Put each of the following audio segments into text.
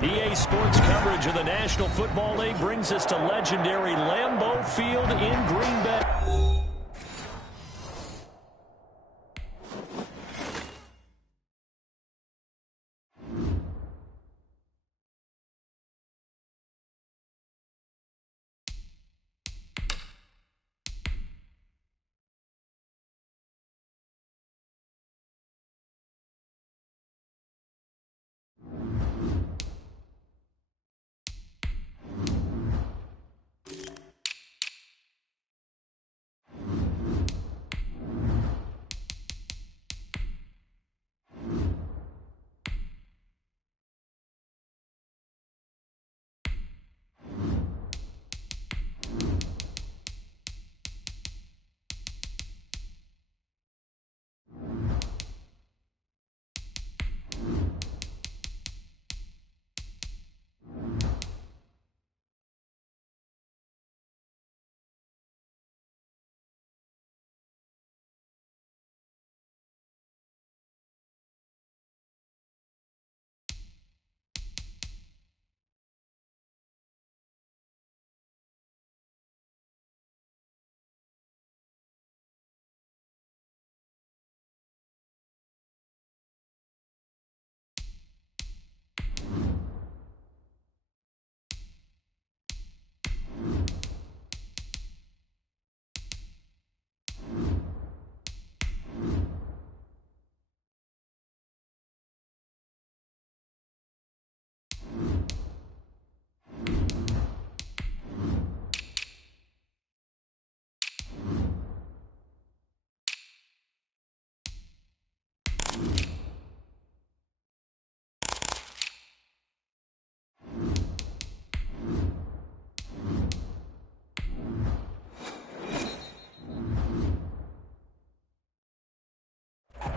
EA Sports coverage of the National Football League brings us to legendary Lambeau Field in Green Bay.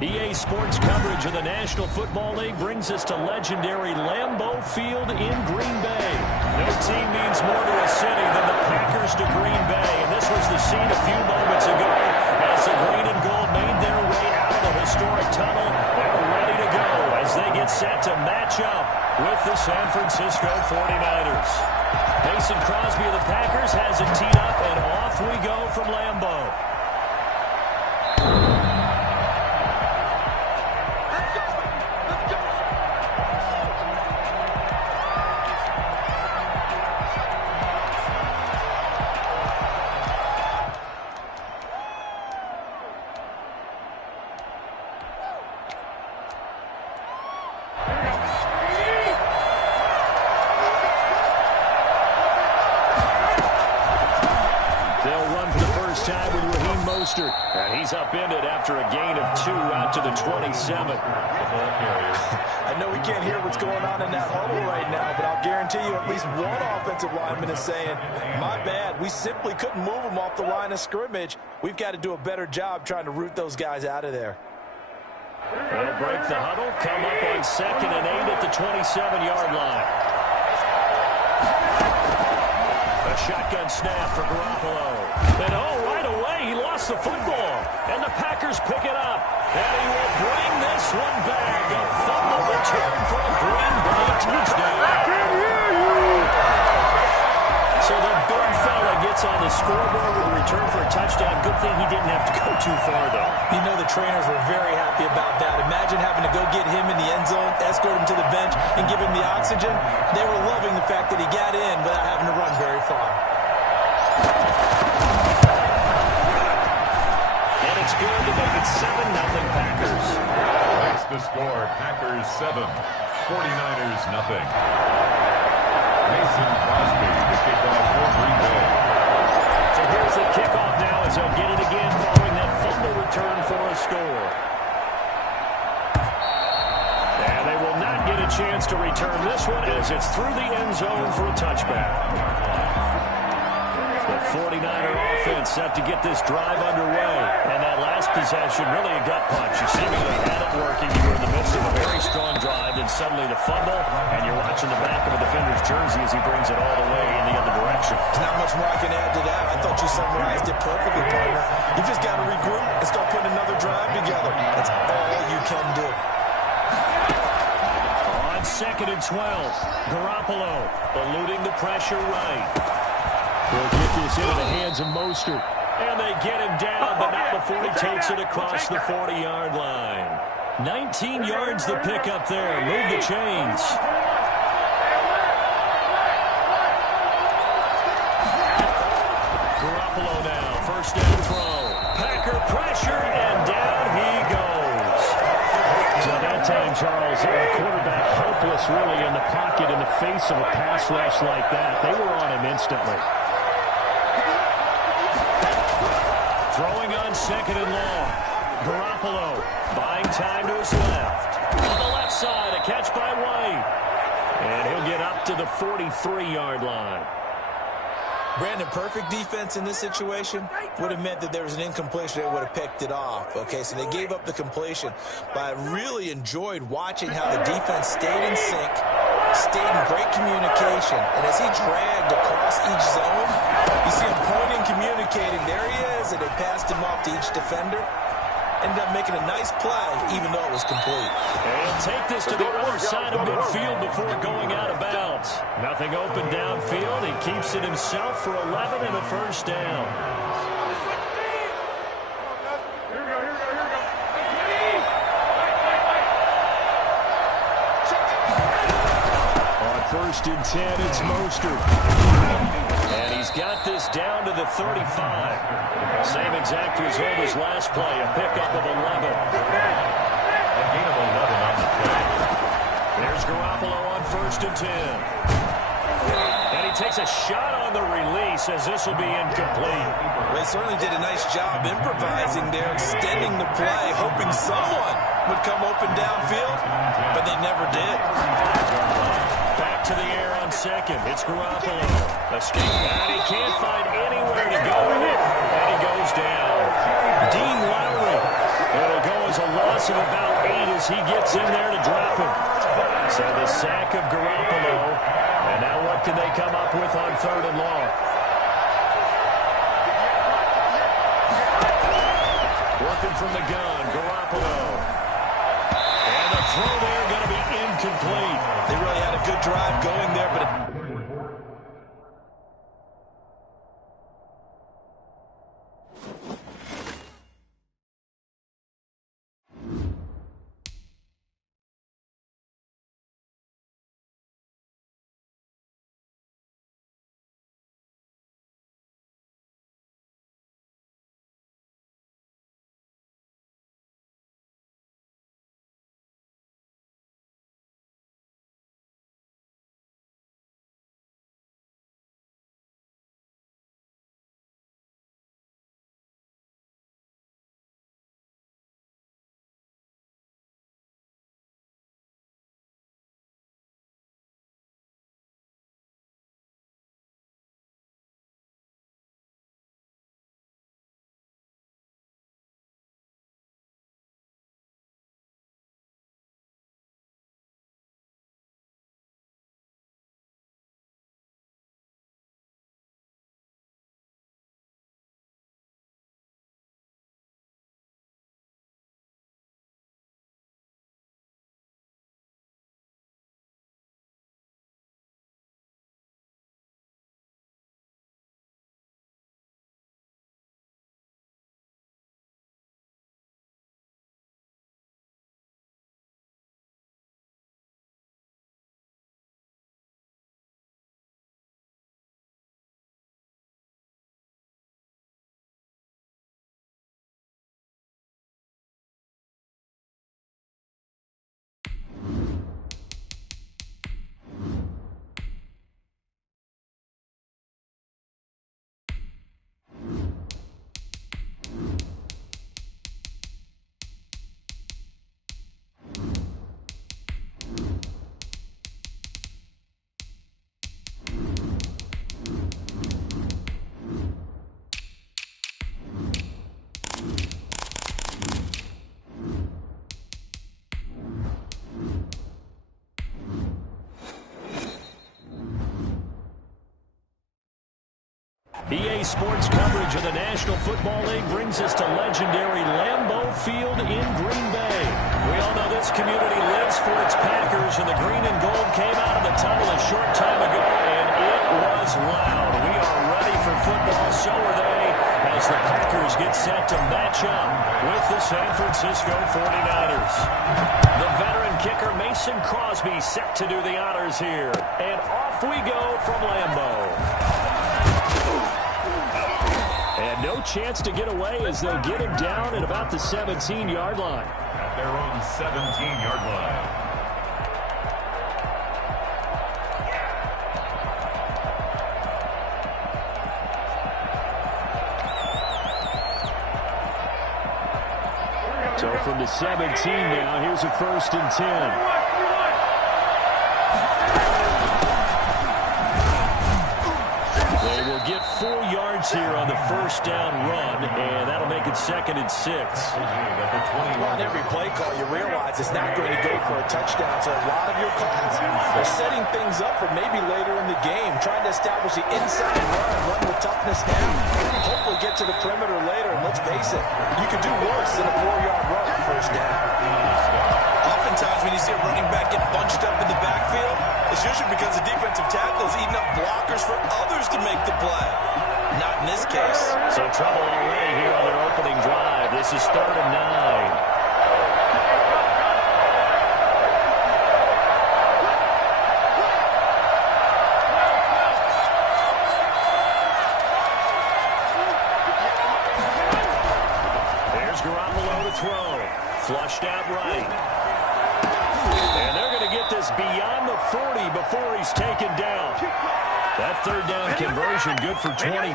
EA Sports coverage of the National Football League brings us to legendary Lambeau Field in Green Bay. No team means more to a city than the Packers to Green Bay, and this was the scene a few moments ago as the green and gold made their way out of the historic tunnel. They're ready to go as they get set to match up with the San Francisco 49ers. Mason Crosby of the Packers has it teed up, and off we go from Lambeau. And he's upended after a gain of 2 out to the 27. I know we can't hear what's going on in that huddle right now, but I'll guarantee you at least one offensive lineman is saying, my bad, we simply couldn't move them off the line of scrimmage. We've got to do a better job trying to root those guys out of there. They'll break the huddle, come up on 2nd and 8 at the 27-yard line. A shotgun snap for Garoppolo. And right away, he lost the football. And the Packers pick it up. And he will bring this one back. A fumble return for a Green Bay touchdown. I can hear you. So the big fella gets on the scoreboard with a return for a touchdown. Good thing he didn't have to go too far, though. You know the trainers were very happy about that. Imagine having to go get him in the end zone, escort him to the bench, and give him the oxygen. They were loving the fact that he got in without having to run very far. And it's good to make it 7-0 Packers. That's the score. Packers 7, 49ers nothing. Mason Crosby to kick off for Green Bay. So here's the kickoff now as they'll get it again following that fumble return for a score. And they will not get a chance to return this one as it's through the end zone for a touchback. The 49er offense set to get this drive underway. And that last possession, really a gut punch. You seemingly had it working. You were in the midst of a very strong drive, and suddenly the fumble, and you're watching the back of a defender's jersey as he brings it all the way in the other direction. There's not much more I can add to that. I thought you summarized it perfectly, partner. You just got to regroup and start putting another drive together. That's all you can do. On 2nd and 12. Garoppolo eluding the pressure right. He'll get this into the hands of Mostert. And they get him down, but not before he takes it across the 40-yard line. 19 yards to pick up there. Move the chains. Garoppolo now, first down throw. Packer pressure, and down he goes. So that time, Charles, quarterback helpless really in the pocket in the face of a pass rush like that. They were on him instantly. Throwing on 2nd and long. Garoppolo buying time to his left. On the left side, a catch by White. And he'll get up to the 43-yard line. Brandon, perfect defense in this situation would have meant that there was an incompletion. They would have picked it off. Okay, so they gave up the completion. But I really enjoyed watching how the defense stayed in sync, stayed in great communication. And as he dragged across each zone, you see him pointing, communicating. There he is, and they passed him off to each defender. Ended up making a nice play, even though it was complete. And he'll take this to the other side of midfield before going out of bounds. Nothing open downfield. He keeps it himself for 11 and a first down. On 1st and 10, it's Mostert. And he's got this down to the 35. Same exact result as last play, a pickup of 11. A gain of 11 on the play. There's Garoppolo on 1st and 10. And he takes a shot on the release as this will be incomplete. They certainly did a nice job improvising there, extending the play, hoping someone would come open downfield, but they never did. Back to the air on 2nd. It's Garoppolo. Escape, and he can't find anywhere to go with it. And he goes down. Dean Lowry. It'll go as a loss of about 8 as he gets in there to drop him. So the sack of Garoppolo. And now what can they come up with on 3rd and long? Working from the gun, Garoppolo. And the throw there going to be incomplete. They really had a good drive going there, but EA Sports coverage of the National Football League brings us to legendary Lambeau Field in Green Bay. We all know this community lives for its Packers. television, the green and gold came out of the tunnel a short time ago, and it was loud. We are ready for football, so are they, as the Packers get set to match up with the San Francisco 49ers. The veteran kicker Mason Crosby set to do the honors here. And off we go from Lambeau. And no chance to get away as they'll get him down at about the 17-yard line. At their own 17-yard line. So from the 17 now, here's a 1st and 10. They will get 4 yards here on the 1st down run, and that'll make it 2nd and 6. On every play call, you realize it's not going to go for a touchdown. So a lot of your calls are setting things up for maybe later in the game, trying to establish the inside run with toughness now. Hopefully get to the perimeter later, and let's face it, you could do worse than a 4-yard run on 1st down. Oftentimes when you see a running back get bunched up in the backfield, it's usually because the defensive tackle is eating up blockers for others to make the play. Not in this case. So trouble already here on their opening drive. This is 3rd and 9. Flushed out right. And they're going to get this beyond the 40 before he's taken down. That 3rd down conversion good for 23.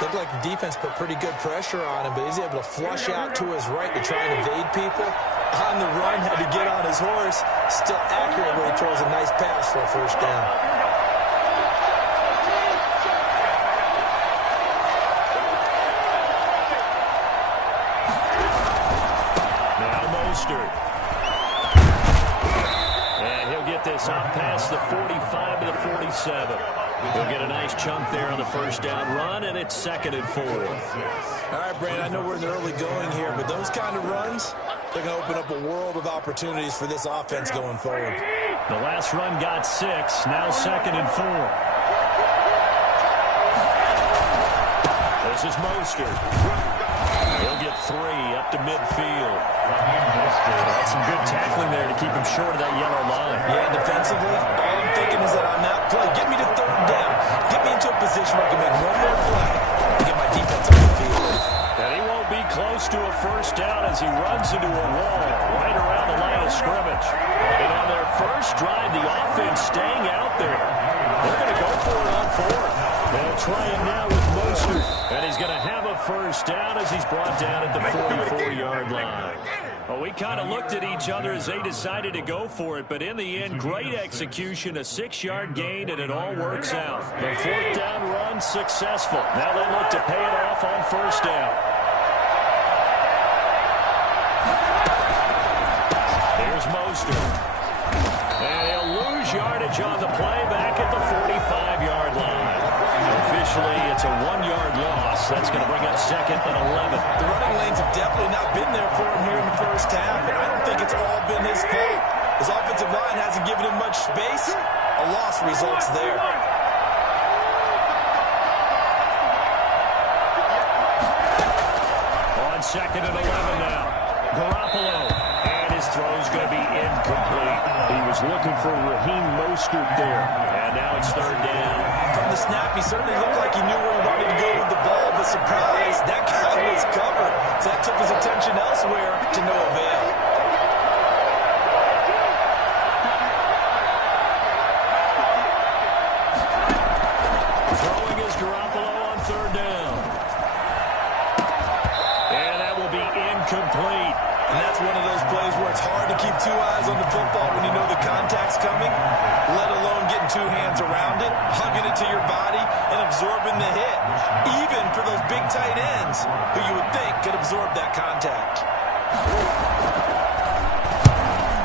Looked like the defense put pretty good pressure on him, but he's able to flush out to his right to try and evade people. On the run, had to get on his horse. Still accurate when he throws a nice pass for a 1st down. And he'll get this out past the 45 to the 47. He'll get a nice chunk there on the 1st down run, and it's 2nd and 4. All right, Brandon, I know we're in the early going here, but those kind of runs, they're going to open up a world of opportunities for this offense going forward. The last run got 6, now 2nd and 4. This is Mostert. He'll get 3 up to midfield. That's some good tackling there to keep him short of that yellow line. Yeah, defensively, all I'm thinking is that on that play, get me to 3rd down. Get me into a position where I can make one more play to get my defense on the field. And he won't be close to a 1st down as he runs into a wall right around the line of scrimmage. And on their first drive, the offense staying out there. They're going to go for it on 4th. They'll try it now with Mostert. And he's going to have a 1st down as he's brought down at the 44-yard line. Well, we kind of looked at each other as they decided to go for it, but in the end, great execution, a 6-yard gain, and it all works out. The 4th down run successful. Now they look to pay it off on 1st down. Here's Mostert. And he'll lose yardage on the play back at the 45-yard line. Officially, it's a 1-yard loss. That's going to bring up 2nd and 11. The running lanes have definitely not been there for him here in the 1st half, and I don't think it's all been his fault. His offensive line hasn't given him much space. A loss results there. On 2nd and 11 now. Garoppolo. And his throw's going to be incomplete. He was looking for Raheem Mostert there. And now it's 3rd down. From the snap, he certainly looked like he knew where he wanted to go with the ball, but surprise, that guy was covered. So that took his attention elsewhere to no avail. Throwing is Garoppolo on 3rd down. And that will be incomplete. And that's one of those plays where it's hard to keep 2 eyes on the football when you know the contact's coming, let alone getting 2 hands around it, hugging it to your body, and absorbing the hit, even for those big tight ends who you would think could absorb that contact.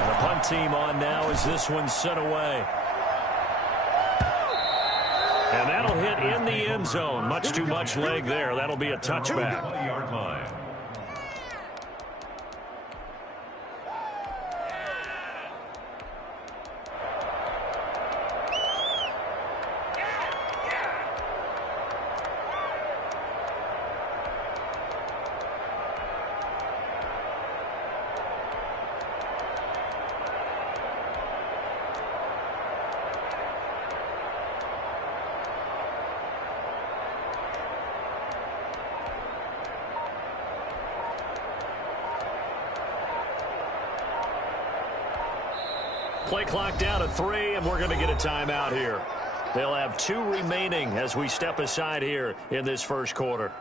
The punt team on now as this one's sent away. And that'll hit in the end zone. Much too much leg there. That'll be a touchback. 20-yard line. Play clock down at 3, and we're going to get a timeout here. They'll have 2 remaining as we step aside here in this first quarter.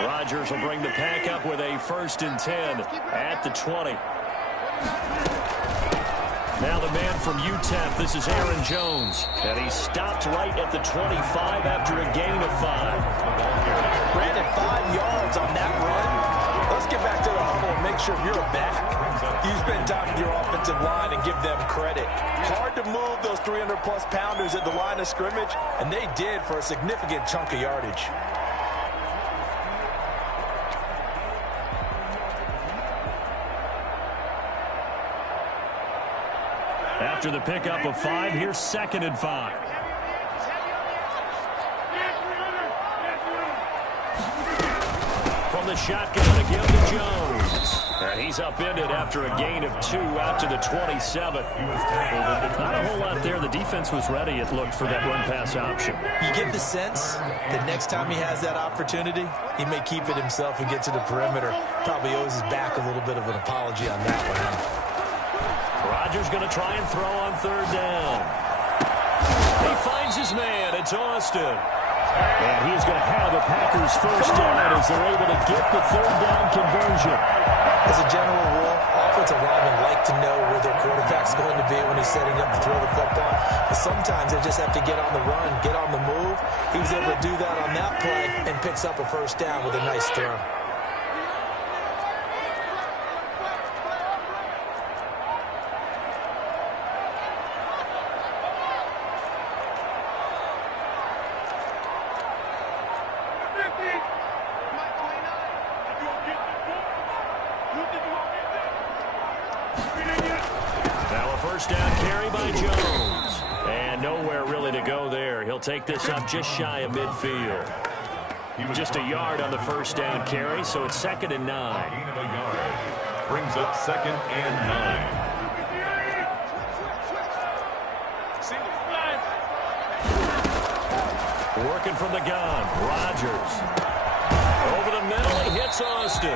Rodgers will bring the pack up with a 1st and 10 at the 20. Now the man from UTEP, this is Aaron Jones. And he stopped right at the 25 after a gain of 5. Brandon, 5 yards on that run. Let's get back to the huddle and make sure you're back. You spend time with your offensive line and give them credit. Hard to move those 300-plus pounders at the line of scrimmage, and they did for a significant chunk of yardage. After the pickup of 5, here's 2nd and 5. From the shotgun again to Jones. And he's upended after a gain of 2 out to the 27. Not a whole lot there. The defense was ready, it looked, for that run-pass option. You get the sense that next time he has that opportunity, he may keep it himself and get to the perimeter. Probably owes his back a little bit of an apology on that one, huh? Rodgers going to try and throw on 3rd down. He finds his man. It's Austin. And he is going to have a Packers 1st down as they're able to get the 3rd down conversion. As a general rule, offensive linemen like to know where their quarterback's going to be when he's setting up to throw the football. But sometimes they just have to get on the run, get on the move. He was able to do that on that play and picks up a 1st down with a nice throw. Take this up just shy of midfield. Just a yard on the 1st down carry, so it's 2nd and 9. Gain of a yard. Brings up 2nd and 9. Working from the gun. Rodgers. Over the middle, he hits Austin.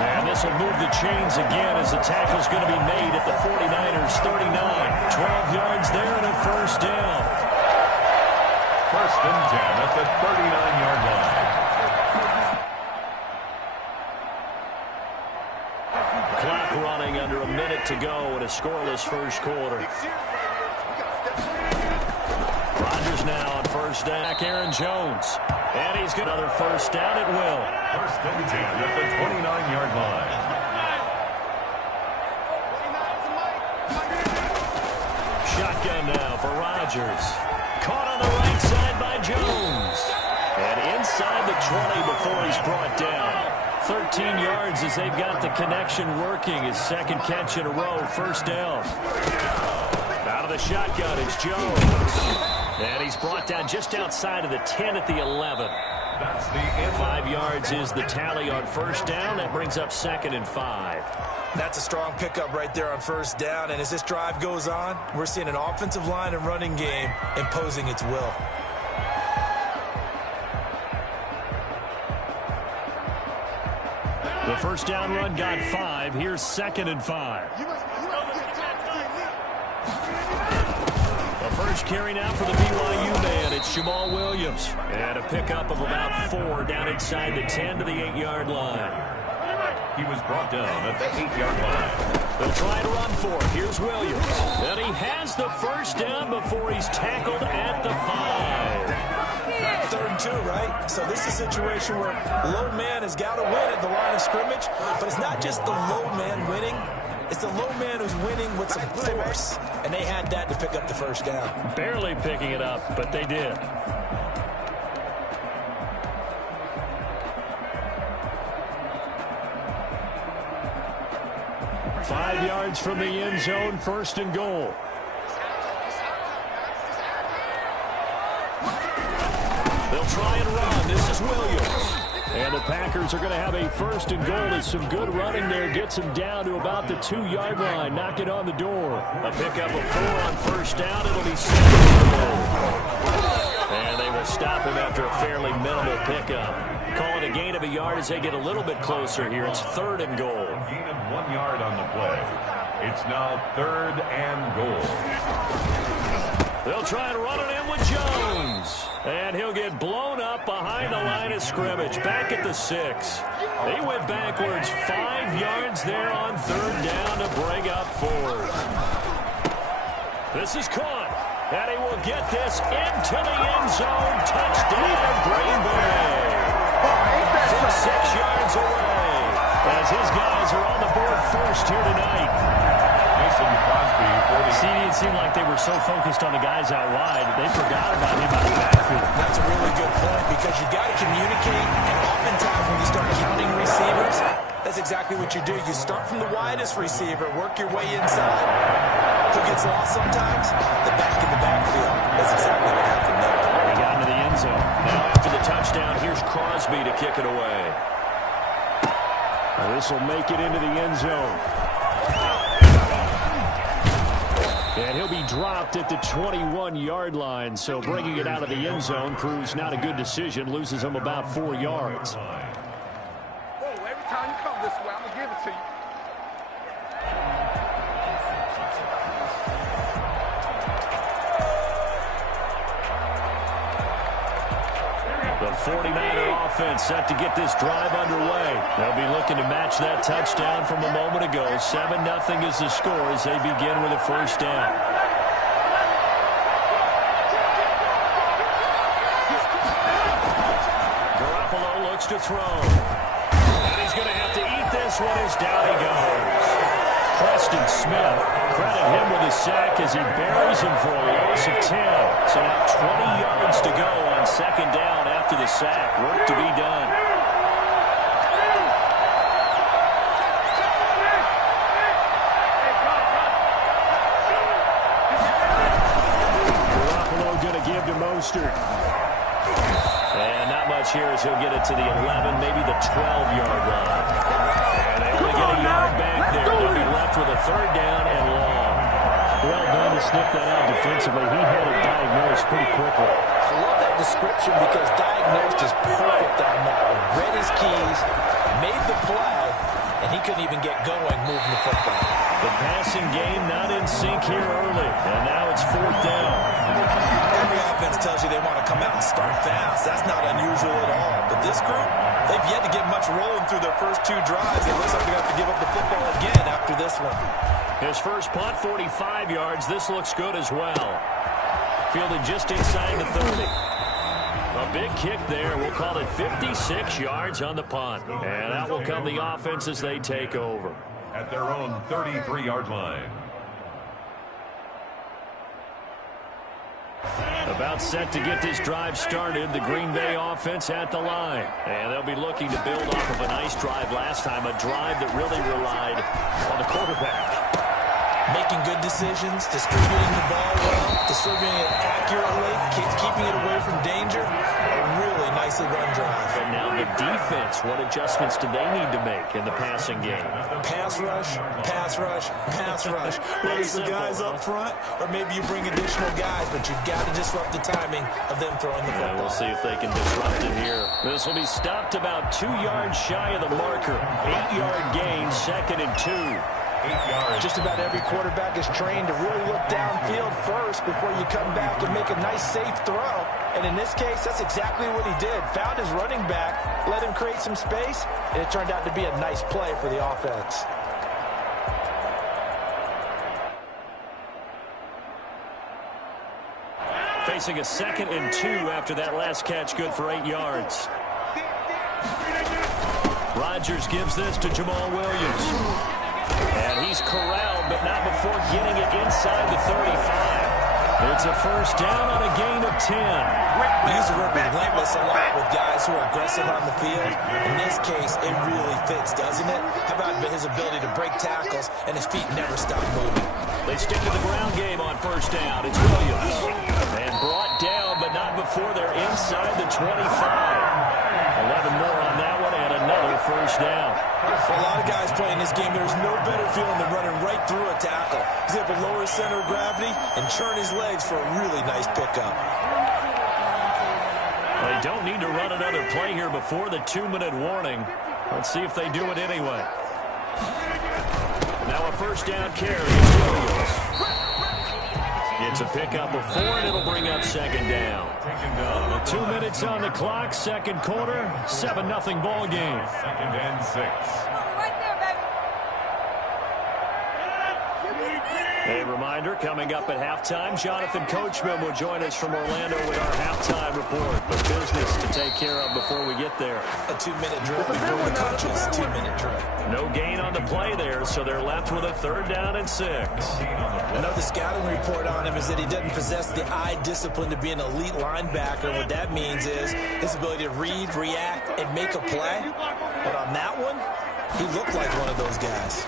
And this will move the chains again as the tackle's going to be made at the 49ers 39. 12 yards there and a 1st down. 1st and 10 at the 39-yard line. Clock running under a minute to go in a scoreless first quarter. Rodgers now on 1st down. Aaron Jones. And he's got another 1st down at will. 1st and 10 at the 29-yard line. Shotgun now for Rodgers. Caught on the right side by Jones. And inside the 20 before he's brought down. 13 yards as they've got the connection working. His 2nd catch in a row, 1st down. Out of the shotgun, it's Jones. And he's brought down just outside of the 10 at the 11. That's the end. 5 yards is the tally on 1st down. That brings up 2nd and 5. That's a strong pickup right there on 1st down. And as this drive goes on, we're seeing an offensive line and running game imposing its will. The 1st down run got 5. Here's 2nd and 5. The first carry now for the BYU man. It's Jamal Williams. And a pickup of about 4 down inside the 10 to the 8-yard line. He was brought down at the 8-yard line. They'll try to run for it. Here's Williams. And he has the 1st down before he's tackled at the 5. 3rd and 2, right? So this is a situation where low man has got to win at the line of scrimmage. But it's not just the low man winning. It's the low man who's winning with some force. And they had that to pick up the 1st down. Barely picking it up, but they did. Five yards from the end zone, 1st and goal. They'll try and run. This is Williams. And the Packers are going to have a first and goal as some good running there gets them down to about the 2-yard line, knocking on the door. A pickup of 4 on first down. It'll be 7 and goal. And they will stop him after a fairly minimal pickup. Call it a gain of a yard as they get a little bit closer here. It's 3rd and goal. Gain of 1 yard on the play. It's now 3rd and goal. They'll try and run it in with Jones. And he'll get blown up behind the line of scrimmage. Back at the 6. He went backwards 5 yards there on 3rd down to bring up 4th. This is caught. And he will get this into the end zone. Touchdown, Green Bay. From 6 yards away. As his guys are on the board first here tonight. See, it seemed like they were so focused on the guys out wide, they forgot about him out of the backfield. That's a really good point because you got to communicate, and oftentimes when you start counting receivers, that's exactly what you do. You start from the widest receiver, work your way inside. Who gets lost sometimes? The back in the backfield. That's exactly what happened there. He got into the end zone. Now after the touchdown, here's Crosby to kick it away. This will make it into the end zone. And he'll be dropped at the 21-yard line, so bringing it out of the end zone proves not a good decision, loses him about 4 yards. Whoa, every time you come this way, I'm going to give it to you. The 49er offense set to get this drive underway. They'll be looking to match that touchdown from a moment ago. 7-0 is the score as they begin with a first down. Garoppolo looks to throw. And he's going to have to eat this one as down he goes. Preston Smith, credit him with a sack as he buries him for a loss of 10. So now 20 yards to go on 2nd down after the sack. Work to be done. Garoppolo going to give to Mostert. And not much here as he'll get it to the 11, maybe the 12-yard line. And they only get a yard back there. They'll be left with a 3rd down and long. Well done to sniff that out defensively. He had it diagnosed pretty quickly. I love that description because diagnosed is perfect on that one. Read his keys, made the play, and he couldn't even get going moving the football. The passing game not in sync here early, and now it's 4th down. Every offense tells you they want to come out and start fast. That's not unusual at all. But this group, they've yet to get much rolling through their first 2 drives. It looks like they're going to have to give up the football again after this one. His first punt, 45 yards. This looks good as well. Fielded just inside the 30. A big kick there. We'll call it 56 yards on the punt. And out will come the offense as they take over. At their own 33-yard line. About set to get this drive started. The Green Bay offense at the line. And they'll be looking to build off of a nice drive last time. A drive that really relied on the quarterback. Making good decisions, distributing the ball well, distributing it accurately, keeping it away from danger. A really nicely run drive. And now the defense, what adjustments do they need to make in the passing game? Pass rush, pass rush, pass rush. Raise the guys up front, or maybe you bring additional guys, but you've got to disrupt the timing of them throwing the football. We'll see if they can disrupt it here. This will be stopped about 2 yards shy of the marker. 8-yard gain, 2nd and 2. 8 yards. Just about every quarterback is trained to really look downfield first before you come back and make a nice, safe throw. And in this case, that's exactly what he did. Found his running back, let him create some space, and it turned out to be a nice play for the offense. Facing a 2nd and 2 after that last catch, good for 8 yards. Rodgers gives this to Jamal Williams. And he's corralled, but not before getting it inside the 35. It's a first down on a gain of 10. We use the word relentless a lot with guys who are aggressive on the field. In this case, it really fits, doesn't it? How about his ability to break tackles and his feet never stop moving? They stick to the ground game on first down. It's Williams. And brought down, but but not before they're inside the 25. 11 more on that one and another first down. For a lot of guys playing this game, there's no better feeling than running right through a tackle. He's able to lower his center of gravity and churn his legs for a really nice pickup. They don't need to run another play here before the 2-minute warning. Let's see if they do it anyway. Now a first down carry. Williams. It's a pickup of 4, and it'll bring up second down. 2 minutes on the clock, second quarter, 7-0 ball game. Second and 6. A reminder, coming up at halftime, Jonathan Coachman will join us from Orlando with our halftime report. But business to take care of before we get there. A 2-minute drill before the coaches. 2-minute drill. No gain on the play there, so they're left with a 3rd down and 6. I know the scouting report on him is that he doesn't possess the eye discipline to be an elite linebacker. What that means is his ability to read, react, and make a play. But on that one, he looked like one of those guys.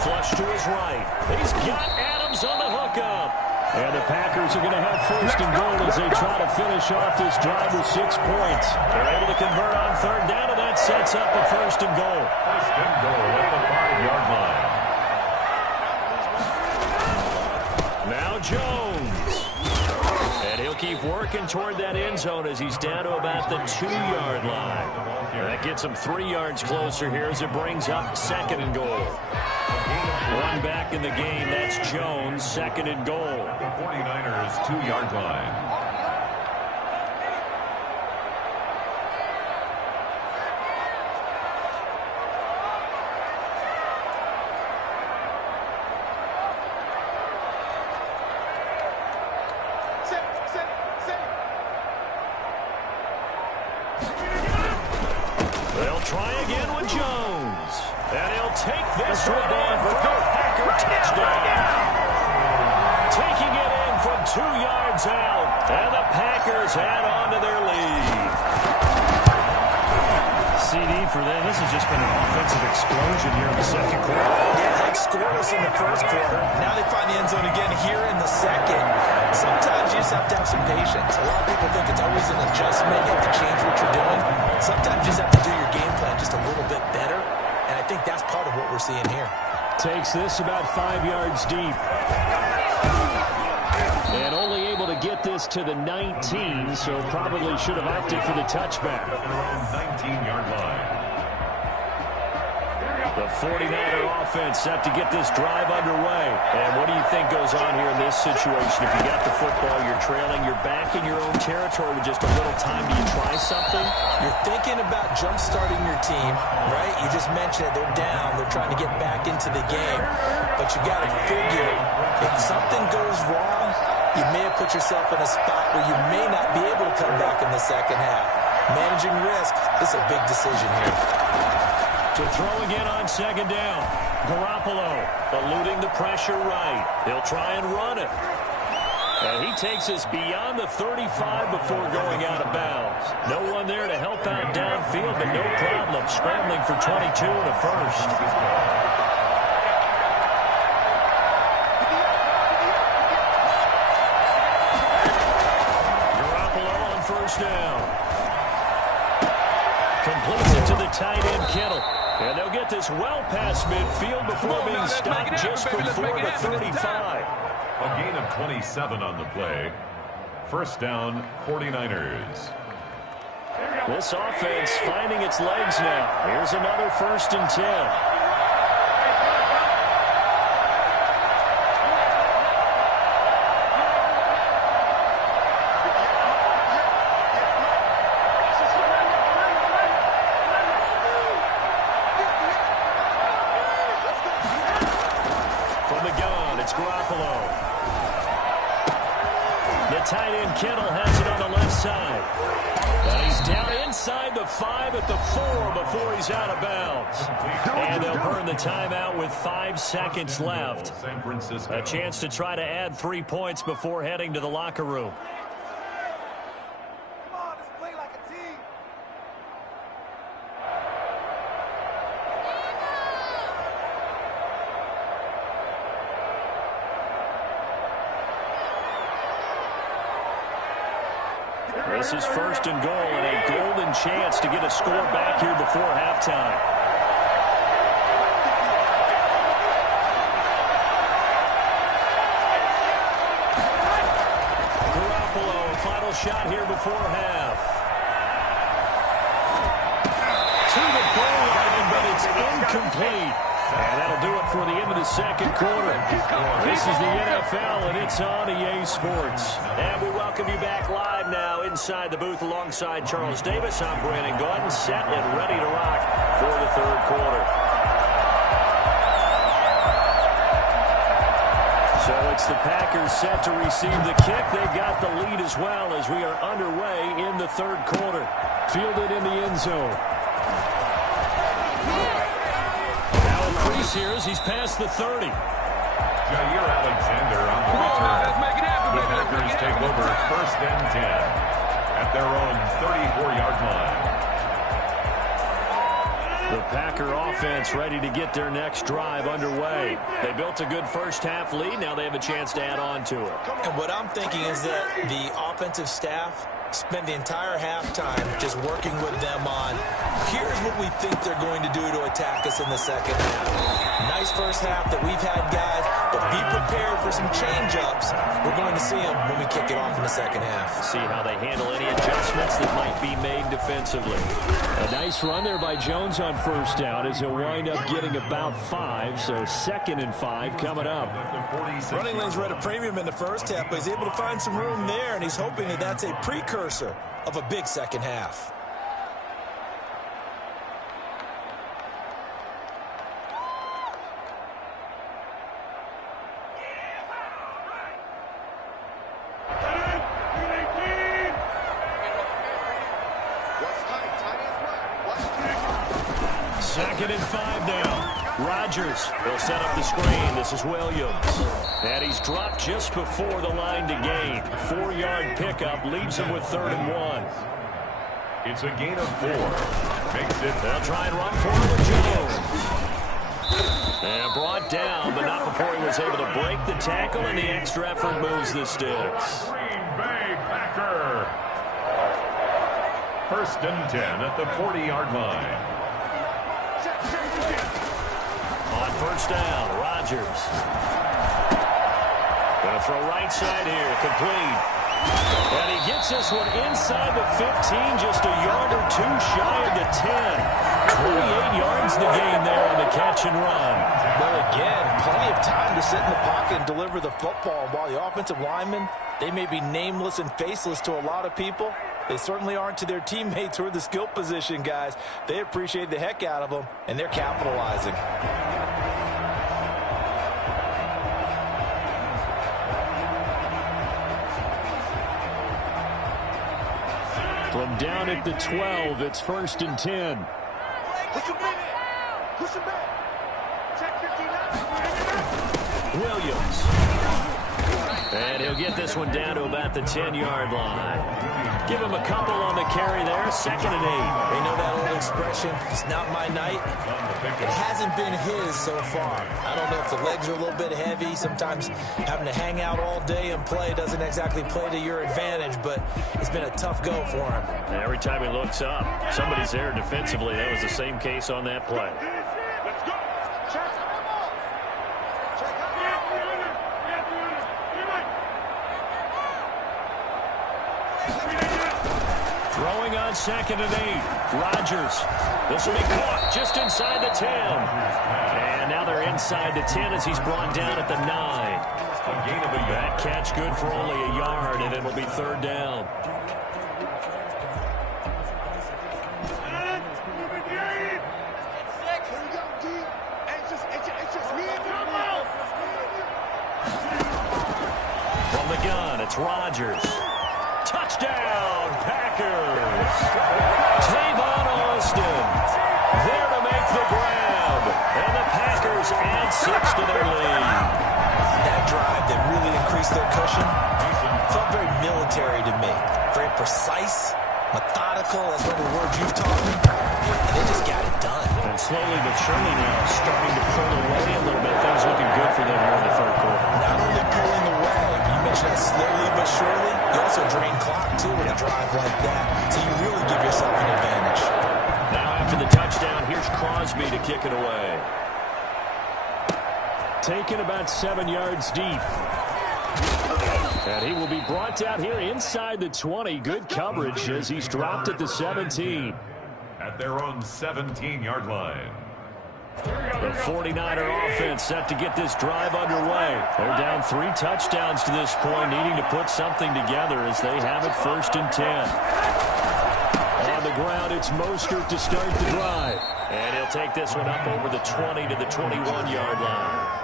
Flush to his right. He's got Adams on the hookup. And the Packers are going to have 1st and goal as they try to finish off this drive with 6 points. They're able to convert on 3rd down, and that sets up a 1st and goal. 1st and goal at the 5-yard line. Now Jones. And he'll keep working toward that end zone as he's down to about the 2-yard line. And that gets him 3 yards closer here as it brings up 2nd and goal. One back in the game, that's Jones, 2nd and goal. The 49ers 2-yard line. They'll try again with Jones. And he'll take this one in for a Packer touchdown. Taking it in from 2 yards out. And the Packers add on to their lead. CD for them. This has just been an offensive explosion here in the second quarter. Yeah, they scoreless in the first quarter. Now they find the end zone again here in the second. Sometimes you just have to have some patience. A lot of people think it's always an adjustment. You have to change what you're doing. Sometimes you just have to do your game plan just a little bit better. And I think that's part of what we're seeing here. Takes this about 5 yards deep. And only able to get this to the 19, so probably should have opted for the touchback. 19-yard line. The 49er offense set to get this drive underway. And what do you think goes on here in this situation? If you got the football, you're trailing, you're back in your own territory with just a little time. Do you try something? You're thinking about jump-starting your team, right? You just mentioned it. They're down. They're trying to get back into the game. But you got to figure, if something goes wrong, you may have put yourself in a spot where you may not be able to come back in the second half. Managing risk is a big decision here. To throw again on 2nd down. Garoppolo eluding the pressure right. He'll try and run it. And he takes us beyond the 35 before going out of bounds. No one there to help out downfield, but no problem. Scrambling for 22 and a first. Garoppolo on 1st down. Completes it to the tight end, Kittle. And they'll get this well past midfield before being stopped just before the 35. A gain of 27 on the play. 1st down, 49ers. This offense finding its legs now. Here's another 1st and 10. Tight end Kittle has it on the left side. And he's down inside the 5 at the 4 before he's out of bounds. And they'll burn the timeout with 5 seconds left. A chance to try to add 3 points before heading to the locker room. This is first and goal and a golden chance to get a score back here before halftime. Garoppolo, final shot here before half. To the goal line, but it's incomplete. And that'll do it for the end of the second quarter. This is the NFL, and it's on EA Sports. And we welcome you back live now inside the booth alongside Charles Davis. I'm Brandon Gordon, set and ready to rock for the third quarter. So it's the Packers set to receive the kick. They got the lead as well as we are underway in the third quarter. Fielded in the end zone. Here as he's past the 30. Jair Alexander on the return. The Packers take over first and 10 at their own 34-yard line. The Packer offense ready to get their next drive underway. They built a good first-half lead. Now they have a chance to add on to it. And what I'm thinking is that the offensive staff spend the entire halftime just working with them on, here's what we think they're going to do to attack us in the second half. Nice first half that we've had, guys, but be prepared for some change-ups. We're going to see them when we kick it off in the second half. See how they handle any adjustments that might be made defensively. A nice run there by Jones on first down as he'll wind up getting about 5, so 2nd and 5 coming up. Running lanes were at a premium in the first half, but he's able to find some room there, and he's hoping that that's a precursor of a big second half. Second and 5 now. Rodgers will set up the screen. This is Williams. And he's dropped just before the line to gain. 4-yard pickup leaves him with 3rd and 1. It's a gain of 4. Makes it. They'll try and run for it with Jones. And brought down, but not before he was able to break the tackle, and the extra effort moves the sticks. Green Bay Packer. First and 10 at the 40-yard line. On first down, Rodgers. Going to throw right side here, complete. And he gets this one inside the 15, just a yard or two shy of the 10. 28 yards the gain there on the catch and run. Well, again, plenty of time to sit in the pocket and deliver the football. And while the offensive linemen, they may be nameless and faceless to a lot of people, they certainly aren't to their teammates who are the skill position guys. They appreciate the heck out of them, and they're capitalizing. From down at the 12, it's 1st and 10. Williams. And he'll get this one down to about the 10-yard line. Give him a couple on the carry there. 2nd and 8. They know that old expression, it's not my night. It hasn't been his so far. I don't know if the legs are a little bit heavy. Sometimes having to hang out all day and play doesn't exactly play to your advantage, but it's been a tough go for him. And every time he looks up, somebody's there defensively. That was the same case on that play. Throwing on 2nd and 8. Rodgers. This will be caught just inside the 10. And now they're inside the 10 as he's brought down at the 9. That catch good for only a yard, and it'll be 3rd down. From the gun, it's Rodgers. Touchdown, Packers. Tavon Austin there to make the grab. And the Packers add 6 to their lead. That drive that really increased their cushion felt very military to me. Very precise, methodical, that's one of the words you've taught me. And they just got it done. And slowly but surely now starting to pull away a little bit. Things looking good for them here in the third quarter. Not only pulling away, you mentioned that slowly but surely, you also drain clock too with a drive like taken about 7 yards deep. And he will be brought down here inside the 20. Good coverage as he's dropped at the 17. At their own 17-yard line. The 49er offense set to get this drive underway. They're down 3 touchdowns to this point, needing to put something together as they have it 1st and 10. On the ground, it's Mostert to start the drive. And he'll take this one up over the 20 to the 21-yard line.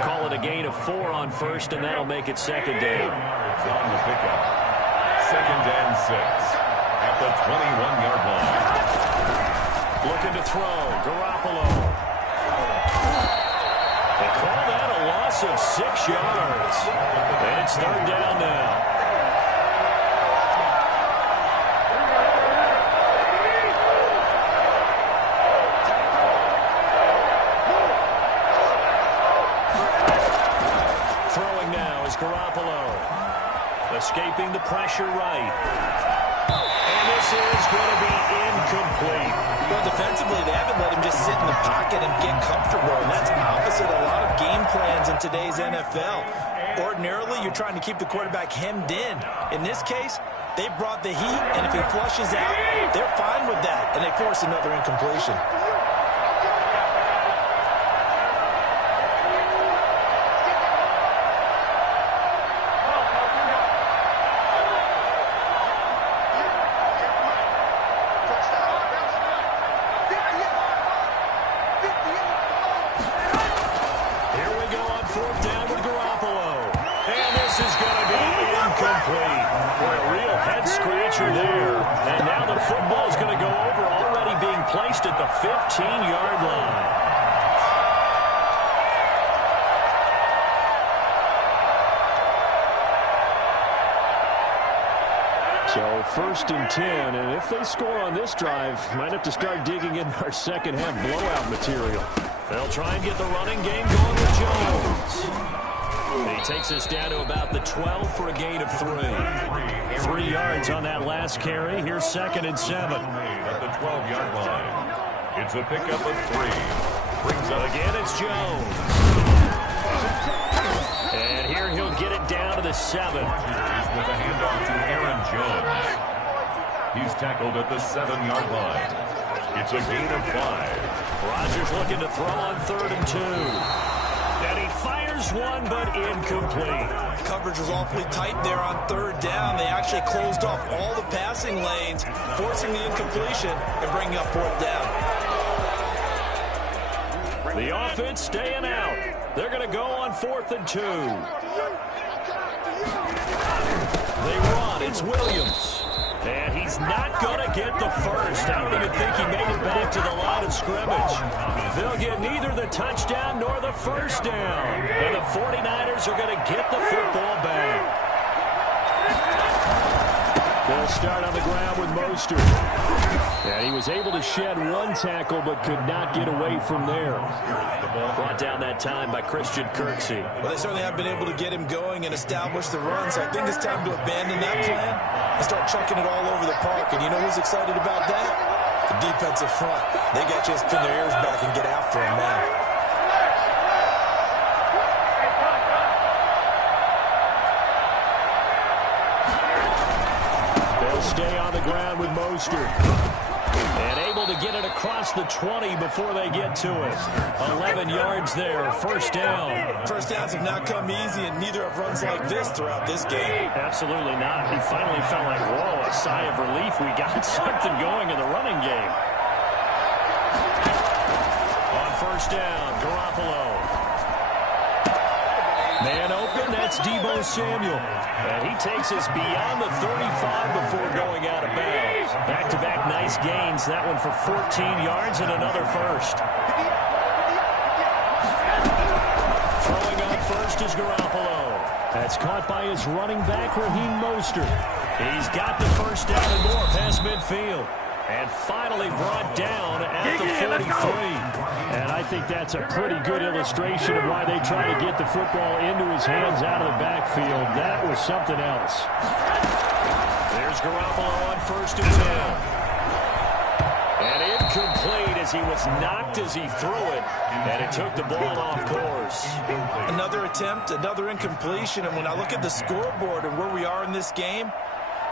Call it a gain of 4 on 1st, and that'll make it 2nd down. It's on the pickup. 2nd and 6 at the 21-yard line. Looking to throw, Garoppolo. They call that a loss of 6 yards. And it's 3rd down now. Throwing now is Garoppolo. Escaping the pressure right. And this is going to be incomplete. Well, defensively, they haven't let him just sit in the pocket and get comfortable, and that's opposite a lot of game plans in today's NFL. Ordinarily, you're trying to keep the quarterback hemmed in. In this case, they brought the heat, and if he flushes out, they're fine with that, and they force another incompletion. Placed at the 15-yard line. So 1st and 10, and if they score on this drive, might have to start digging in our second half blowout material. They'll try and get the running game going with Jones. He takes us down to about the 12 for a gain of 3. 3 yards on that last carry. Here's 2nd and 7. At the 12-yard line. It's a pickup of 3. Brings up again, it's Jones. And here he'll get it down to the 7. He's with a handoff to Aaron Jones. He's tackled at the 7-yard line. It's a gain of 5. Rodgers looking to throw on 3rd and 2. And he fires one, but incomplete. Coverage was awfully tight there on 3rd down. They actually closed off all the passing lanes, forcing the incompletion and bringing up 4th down. The offense staying out. They're going to go on 4th and 2. They run. It's Williams. And he's not going to get the first. I don't even think he made it back to the line of scrimmage. They'll get neither the touchdown nor the first down. And the 49ers are going to get the football back. They'll start on the ground with Mostert. And he was able to shed 1 tackle but could not get away from there. Brought down that time by Christian Kirksey. Well, they certainly have been able to get him going and establish the run, so I think it's time to abandon that plan and start chucking it all over the park. And you know who's excited about that? The defensive front. They got to just pin their ears back and get after him now. Stay on the ground with Mostert. And able to get it across the 20 before they get to it. 11 yards there, 1st down. First downs have not come easy, and neither have runs like this throughout this game. Absolutely not. He finally felt like, whoa, a sigh of relief. We got something going in the running game. On 1st down, Garoppolo. Man open, that's Deebo Samuel. And he takes us beyond the 35 before going out of bounds. Back-to-back nice gains. That one for 14 yards and another first. Throwing on 1st is Garoppolo. That's caught by his running back, Raheem Mostert. He's got the first down and more past midfield. And finally brought down at the 43. And I think that's a pretty good illustration of why they try to get the football into his hands out of the backfield. That was something else. There's Garoppolo on 1st and 10. And incomplete as he was knocked as he threw it. And it took the ball off course. attempt, another incompletion, and when I look at the scoreboard and where we are in this game,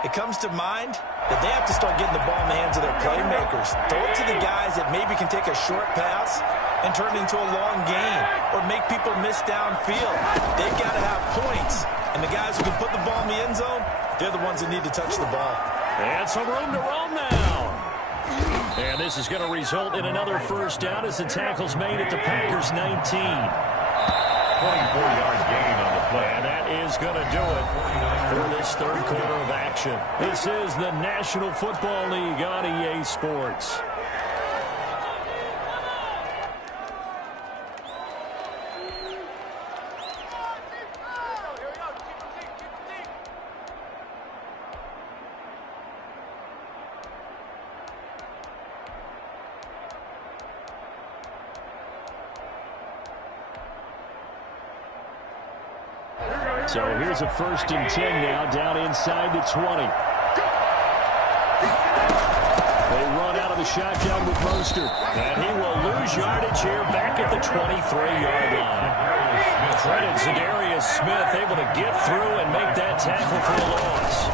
it comes to mind that they have to start getting the ball in the hands of their playmakers. Throw it to the guys that maybe can take a short pass and turn it into a long gain or make people miss downfield. They've got to have points, and the guys who can put the ball in the end zone, they're the ones that need to touch the ball. And some room to roam now. And this is going to result in another first down as the tackle's made at the Packers' 19. 24-yard gain on the play. And that is going to do it for this third quarter of action. This is the National Football League on EA Sports. So here's a 1st and 10 now, down inside the 20. They run out of the shotgun with Mostert. And he will lose yardage here back at the 23-yard line. Credit Zadarius Smith able to get through and make that tackle for a loss.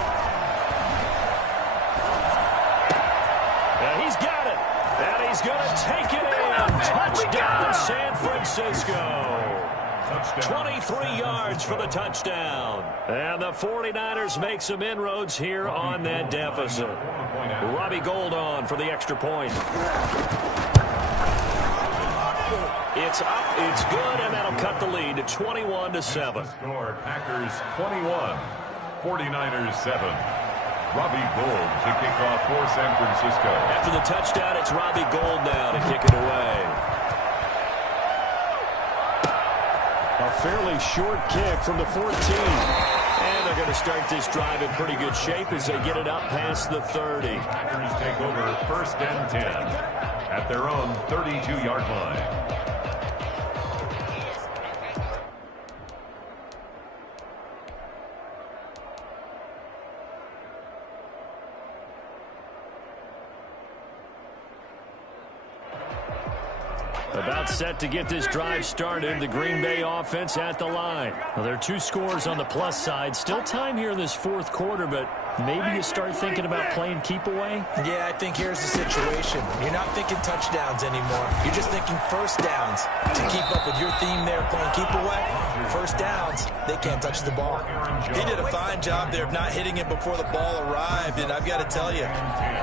And he's got it. And he's going to take it in. Touchdown, San Francisco. 23 yards for the touchdown. And the 49ers make some inroads here on that deficit. Robbie Gould on for the extra point. It's up, it's good, and that'll cut the lead to 21-7. Score Packers 21, 49ers 7. Robbie Gould to kick off for San Francisco. After the touchdown, it's Robbie Gould now to kick it away. A fairly short kick from the 14. And they're going to start this drive in pretty good shape as they get it up past the 30. Packers take over 1st and 10 at their own 32-yard line. About set to get this drive started. The Green Bay offense at the line. Well, there are 2 scores on the plus side. Still time here in this 4th quarter, but maybe you start thinking about playing keep away? Yeah, I think here's the situation. You're not thinking touchdowns anymore. You're just thinking first downs. To keep up with your theme there, playing keep away, first downs, they can't touch the ball. He did a fine job there of not hitting it before the ball arrived, and I've got to tell you,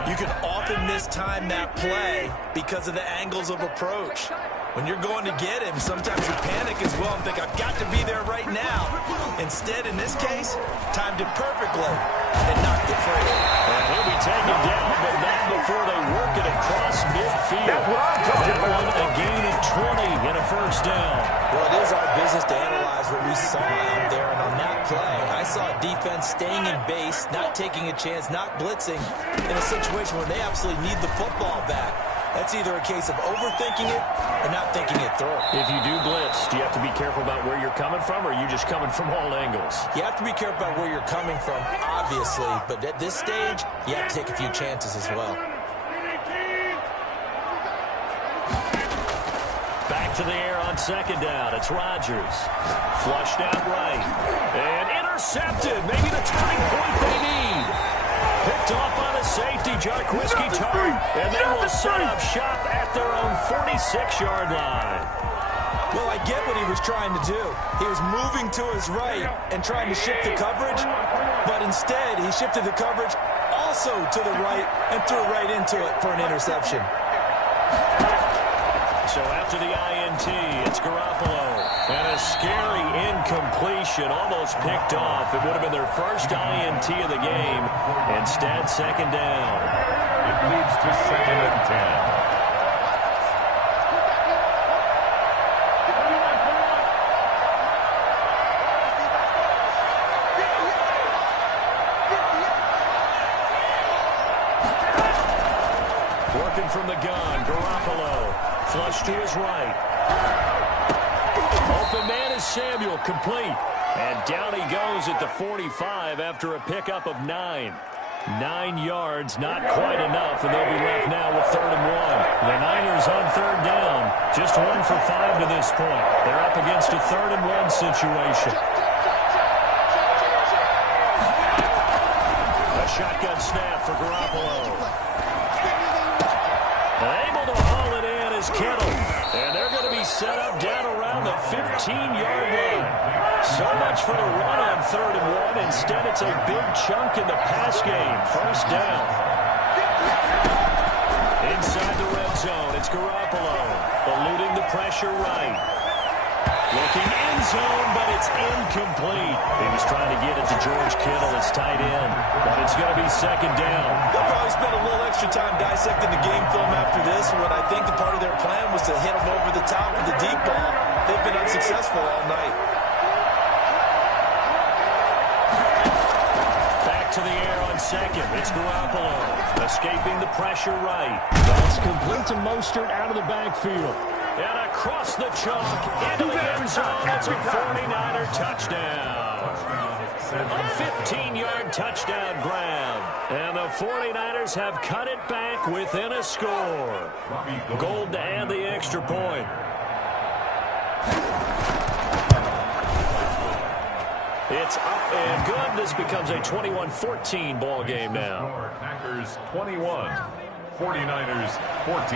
you can often mistime that play because of the angles of approach. When you're going to get him, sometimes you panic as well and think, I've got to be there right now. Instead, in this case, timed it perfectly and knocked it free. And he'll be taken down, but not before they work it across midfield. That's what I'm talking about. A gain of 20 and a first down. Well, it is our business to analyze what we saw out there, and on that play, I saw a defense staying in base, not taking a chance, not blitzing, in a situation where they absolutely need the football back. That's either a case of overthinking it or not thinking it through. If you do blitz, do you have to be careful about where you're coming from, or are you just coming from all angles? You have to be careful about where you're coming from, obviously, but at this stage, you have to take a few chances as well. Back to the air on 2nd down. It's Rodgers. Flushed out right. And intercepted. Maybe the turning point they need. Picked off on a safety, Jarquiski Tartt. And they will set up shop at their own 46-yard line. Well, I get what he was trying to do. He was moving to his right and trying to shift the coverage, but instead he shifted the coverage also to the right and threw right into it for an interception. So after the INT, it's Garoppolo. And a scary incompletion, almost picked off. It would have been their first INT of the game. Instead, 2nd down. It leads to 2nd and 10. Working from the gun, Garoppolo. Flush to his right. Open man is Samuel, complete. And down he goes at the 45 after a pickup of 9. 9 yards, not quite enough, and they'll be left now with 3rd and 1. The Niners on 3rd down, just 1 for 5 to this point. They're up against a 3rd and 1 situation. A shotgun snap for Garoppolo. Able to haul it in is Kittle, and they're going to be set up down around the 15-yard line. So much for the run on 3rd and 1. Instead, it's a big chunk in the pass game. 1st down. Inside the red zone, it's Garoppolo. Eluding the pressure right. Looking end zone, but it's incomplete. He was trying to get it to George Kittle, his tight end. But it's going to be 2nd down. They'll probably spend a little extra time dissecting the game film after this, when I think the part of their plan was to hit them over the top with the deep ball. They've been unsuccessful all night. To the air on 2nd. It's Garoppolo. Escaping the pressure right. That's complete to Mostert out of the backfield. And across the chalk into the end zone. It's a 49er touchdown. A 15-yard touchdown grab. And the 49ers have cut it back within a score. Gold to add the extra point. It's up and good. This becomes a 21-14 ball game now. Packers 21, 49ers 14.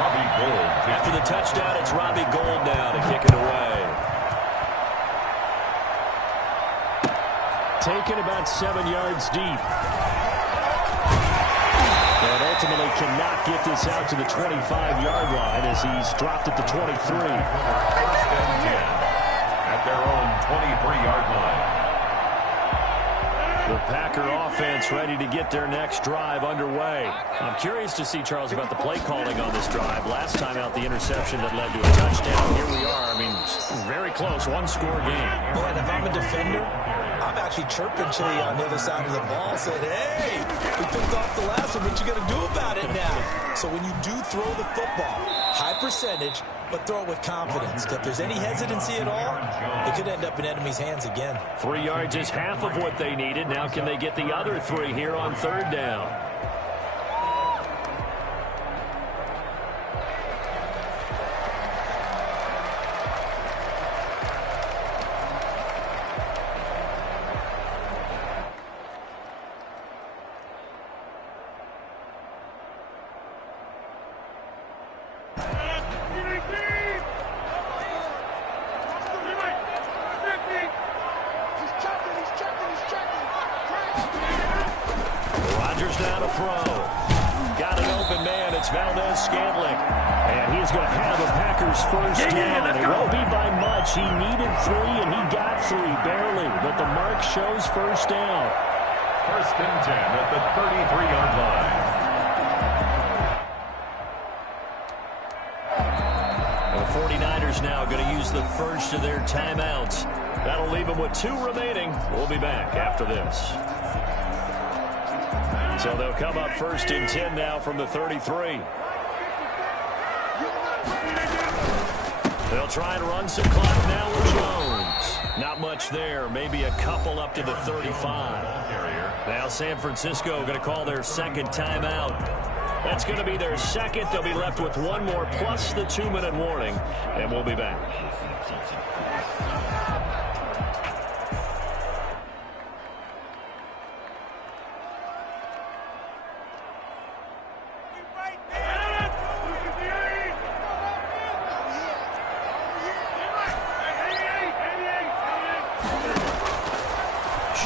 Robbie Gould. After the touchdown, it's Robbie Gould now to kick it away. Taken about 7 yards deep. And ultimately cannot get this out to the 25-yard line as he's dropped at the 23. First and 10. At their own 23-yard line. The Packer offense ready to get their next drive underway. I'm curious to see, Charles, about the play calling on this drive. Last time out, the interception that led to a touchdown. Here we are. I mean, very close, one-score game. Man, if I'm a defender, I'm actually chirping Chili on the other side of the ball, saying, hey, we picked off the last one. What you going to do about it now? So when you do throw the football, high percentage, but throw it with confidence. If there's any hesitancy at all, it could end up in enemy's hands again. 3 yards is half of what they needed. Now can they get the other 3 here on 3rd down? First down, and it won't be by much. He needed 3, and he got 3, barely. But the mark shows 1st down. 1st and 10 at the 33-yard line. The 49ers now going to use the first of their timeouts. That'll leave them with 2 remaining. We'll be back after this. So they'll come up 1st and 10 now from the 33. They'll try and run some clock now with Jones. Not much there. Maybe a couple up to the 35. Now San Francisco going to call their 2nd timeout. That's going to be their 2nd. They'll be left with 1 more plus the 2-minute warning. And we'll be back.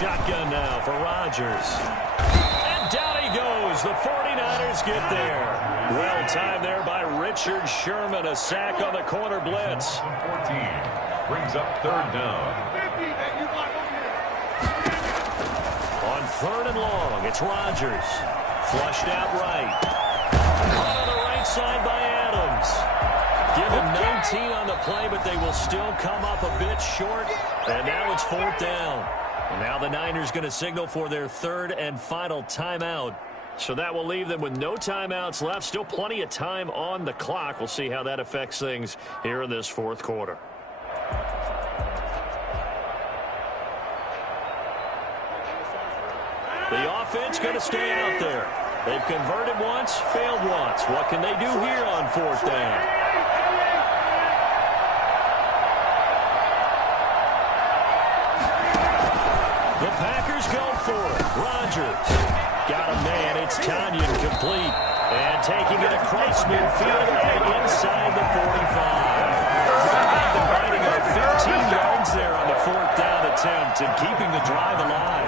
Shotgun now for Rodgers. And down he goes. The 49ers get there. Well timed there by Richard Sherman. A sack on the corner blitz. 14 brings up 3rd down. On 3rd and long, it's Rodgers. Flushed out right. On the right side by Adams. Give him 19 on the play, but they will still come up a bit short. And now it's 4th down. And now the Niners going to signal for their 3rd and final timeout. So that will leave them with no timeouts left. Still plenty of time on the clock. We'll see how that affects things here in this 4th quarter. The offense going to stay out there. They've converted once, failed once. What can they do here on 4th down? The Packers go for it. Rodgers got a man. It's Tanyan complete. And taking it across midfield and inside the 45. Dividing up 15 yards there on the 4th down attempt and keeping the drive alive.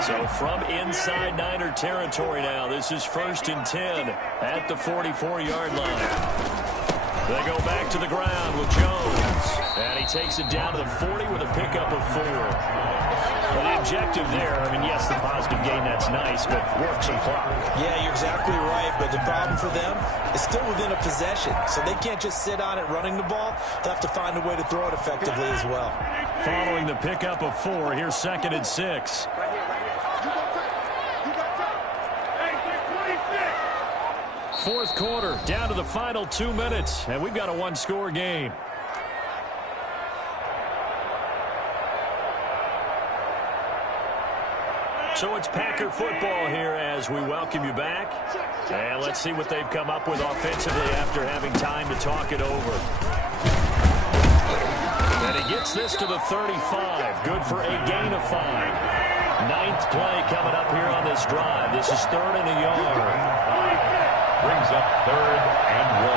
So from inside Niner territory now, this is 1st and 10 at the 44-yard line. They go back to the ground with Jones. And he takes it down to the 40 with a pickup of 4. Well, the objective there, I mean, yes, the positive gain, that's nice, but work some clock. Yeah, you're exactly right, but the problem for them is still within a possession, so they can't just sit on it running the ball. They'll have to find a way to throw it effectively as well. Following the pickup of 4, here's 2nd and 6. Fourth quarter, down to the final 2 minutes, and we've got a one-score game. So it's Packer football here as we welcome you back. And let's see what they've come up with offensively after having time to talk it over. And he gets this to the 35. Good for a gain of 5. 9th play coming up here on this drive. This is 3rd and a yard. Brings up 3rd and 1.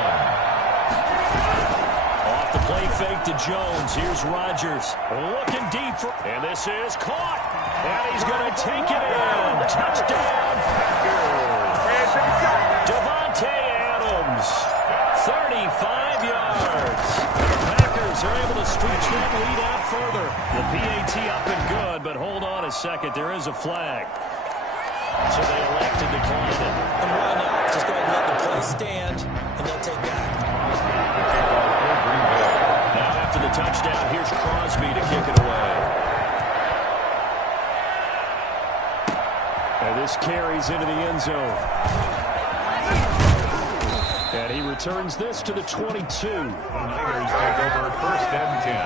Off the play fake to Jones. Here's Rodgers looking deep. And this is caught. And he's going to take it in. Touchdown, Packers. Devontae Adams, 35 yards. The Packers are able to stretch that lead out further. The PAT up and good, but hold on a second. There is a flag. So they elect to decline it. And why not? Just go ahead and let the play stand, and they'll take that. Now after the touchdown, here's Crosby to kick it away. And this carries into the end zone. And he returns this to the 22. Niners take over 1st and 10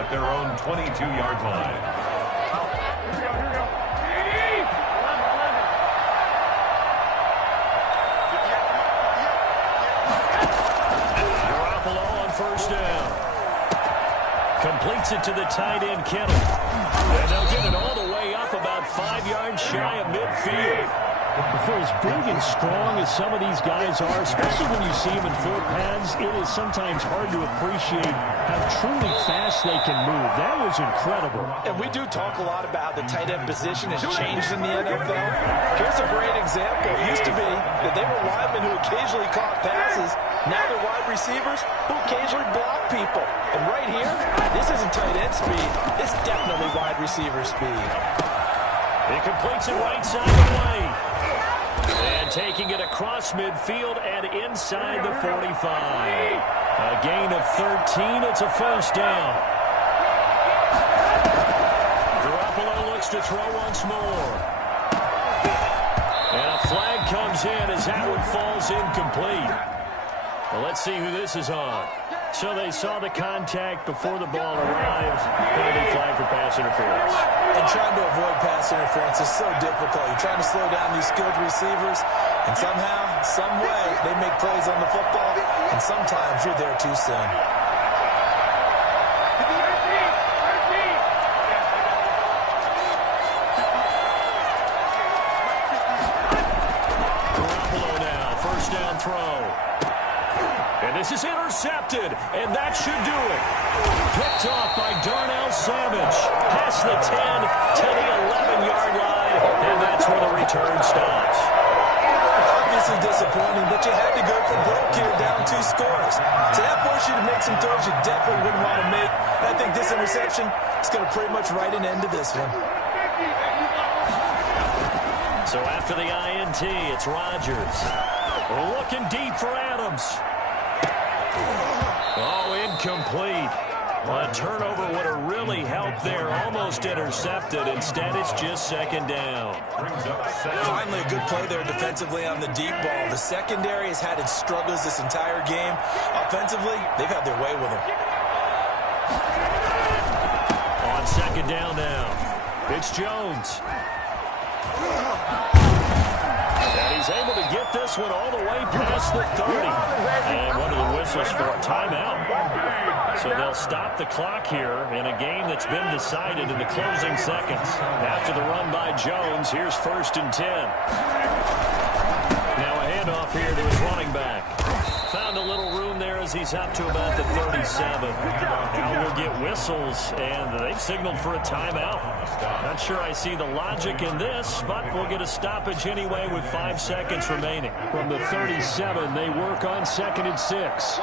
at their own 22-yard line. First down. Completes it to the tight end, Kittle. And they'll get it all the way up about 5 yards shy of midfield. For as big and strong as some of these guys are, especially when you see them in full pads, it is sometimes hard to appreciate how truly fast they can move. That was incredible. And we do talk a lot about how the tight end position has changed in the NFL. Here's a great example. It used to be that they were linemen who occasionally caught passes. Now they're wide receivers who occasionally block people. And right here, this isn't tight end speed. It's definitely wide receiver speed. He completes it right side of the lane. And taking it across midfield and inside the 45. A gain of 13. It's a first down. Garoppolo looks to throw once more. And a flag comes in as that one falls incomplete. Well, let's see who this is on. So they saw the contact before the ball arrived. Penalty flag for pass interference. And trying to avoid pass interference is so difficult. You're trying to slow down these skilled receivers, and somehow, some way, they make plays on the football, and sometimes you're there too soon. Garoppolo now, first down throw. And this is intercepted, and that should do it. Picked off by Darnell Savage. Past the 10 to the 11-yard line, and that's where the return stops. Obviously disappointing, but you had to go for broke here, down 2 scores. So that forced you to make some throws you definitely wouldn't want to make. And I think this interception is going to pretty much write an end to this one. So after the INT, it's Rodgers. Looking deep for Adams. Oh, incomplete. Well, a turnover would have really helped there. Almost intercepted. Instead, it's just second down. Finally, a good play there defensively on the deep ball. The secondary has had its struggles this entire game. Offensively, they've had their way with them. On second down now, it's Jones. And he's able to get this one all the way past the 30. And one of the whistles for a timeout. So they'll stop the clock here in a game that's been decided in the closing seconds. After the run by Jones, here's 1st and 10. Now a handoff here to his running back. Found a little room there as he's up to about the 37. Now we'll get whistles, and they've signaled for a timeout. Not sure I see the logic in this, but we'll get a stoppage anyway with 5 seconds remaining. From the 37, they work on 2nd and 6.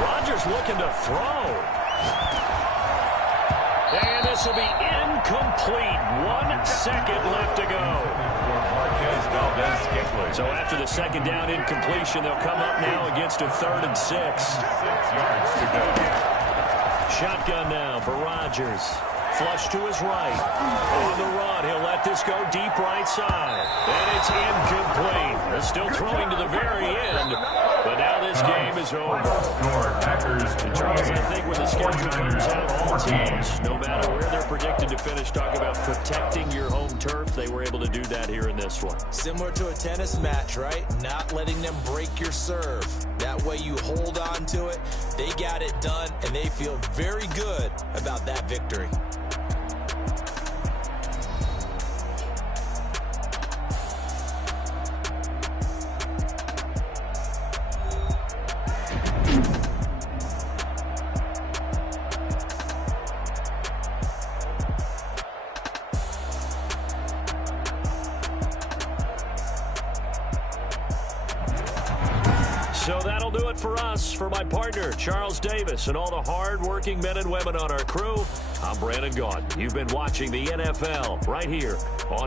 Rodgers looking to throw. And this will be incomplete. 1 second left to go. So after the second down incompletion, they'll come up now against a 3rd and 6. 6 yards to go. Shotgun now for Rodgers. Flush to his right. On the run, he'll let this go deep right side. And it's incomplete. They're still throwing to the very end. But now this game is over. Charles, I think when the schedule comes out, all teams, no matter where they're predicted to finish, talk about protecting your home turf. They were able to do that here in this one. Similar to a tennis match, right? Not letting them break your serve. That way you hold on to it. They got it done, and they feel very good about that victory. So that'll do it for us. For my partner, Charles Davis, and all the hard-working men and women on our crew, I'm Brandon Gaudin. You've been watching the NFL right here on